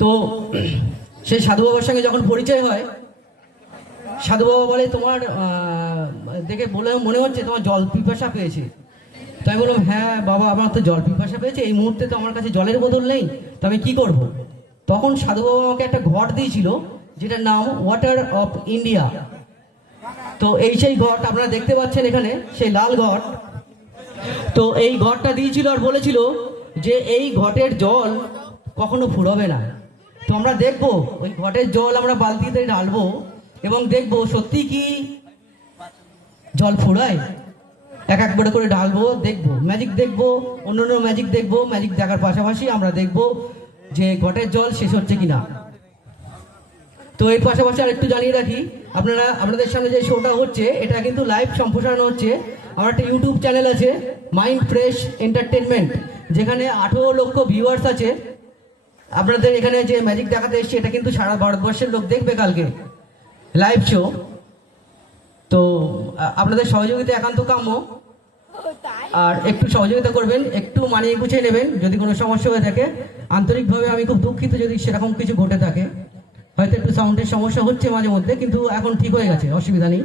তো সেই সাধু বাবার সঙ্গে যখন পরিচয় হয়, সাধু বাবা বলে তোমার দেখে বলে মনে হচ্ছে তোমার জল পিপাসা পেয়েছে। তো আমি বললাম হ্যাঁ বাবা, আমার তো জল পিপাসা পেয়েছে, এই মুহূর্তে তো আমার কাছে জলের বোতল নেই, তো আমি কি করব? তখন সাধু বাবা আমাকে একটা ঘট দিয়েছিল, যেটার নাম ওয়াটার অফ ইন্ডিয়া। তো এই সেই ঘট আপনারা দেখতে পাচ্ছেন এখানে, সেই লাল ঘট। তো এই ঘটটা দিয়েছিল আর বলেছিল যে এই ঘটের জল কখনো ফুরাবে না। তো আমরা দেখবো ওই ঘটের জল আমরা বালতিতে ঢালবো এবং দেখবো সত্যি কি জল ফুরায়। এক একবার করে ঢালবো, দেখবো ম্যাজিক, দেখবো অন্য অন্য ম্যাজিক দেখবো। ম্যাজিক দেখার পাশাপাশি আমরা দেখবো যে ঘটের জল শেষ হচ্ছে কিনা। তো এর পাশাপাশি আর একটু জানিয়ে রাখি, আপনাদের সামনে যে শোটা হচ্ছে এটা কিন্তু লাইভ সম্প্রসারণ হচ্ছে। আমার একটা ইউটিউব চ্যানেল আছে, মাইন্ড ফ্রেশ এন্টারটেনমেন্ট, যেখানে 18 লক্ষ ভিউয়ার্স আছে। আপনাদের এখানে যে ম্যাজিক দেখাতে এসছে এটা কিন্তু সারা ভারতবর্ষের লোক দেখবে কালকে লাইভ শো। তো আপনাদের সহযোগিতা একান্ত কাম্য, আর একটু সহযোগিতা করবেন, একটু মানিয়ে গুছিয়ে নেবেন যদি কোনো সমস্যা হয়ে থাকে। আন্তরিকভাবে আমি খুব দুঃখিত যদি সেরকম কিছু ঘটে থাকে। হয়তো একটু সাউন্ডের সমস্যা হচ্ছে মাঝে মধ্যে, কিন্তু এখন ঠিক হয়ে গেছে, অসুবিধা নেই।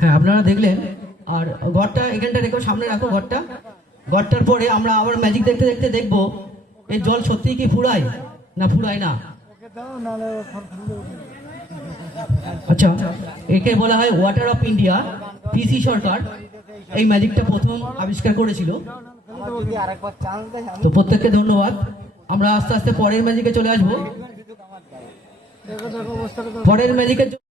হ্যাঁ, আপনারা দেখলেন। আর ঘরটা এখানটা রেখো, সামনে রাখো ঘরটা। ঘরটার পরে আমরা আবার ম্যাজিক দেখতে দেখতে দেখবো এই জল সত্যিই কি ফুরায় না ফুরায় না। আচ্ছা, একে বলা হয় ওয়াটার অফ ইন্ডিয়া। পিসি সরকার এই ম্যাজিকটা প্রথম আবিষ্কার করেছিল। তো প্রত্যেককে ধন্যবাদ। আমরা আস্তে আস্তে পরের ম্যাজিকে চলে আসবো। পরের ম্যাজিকের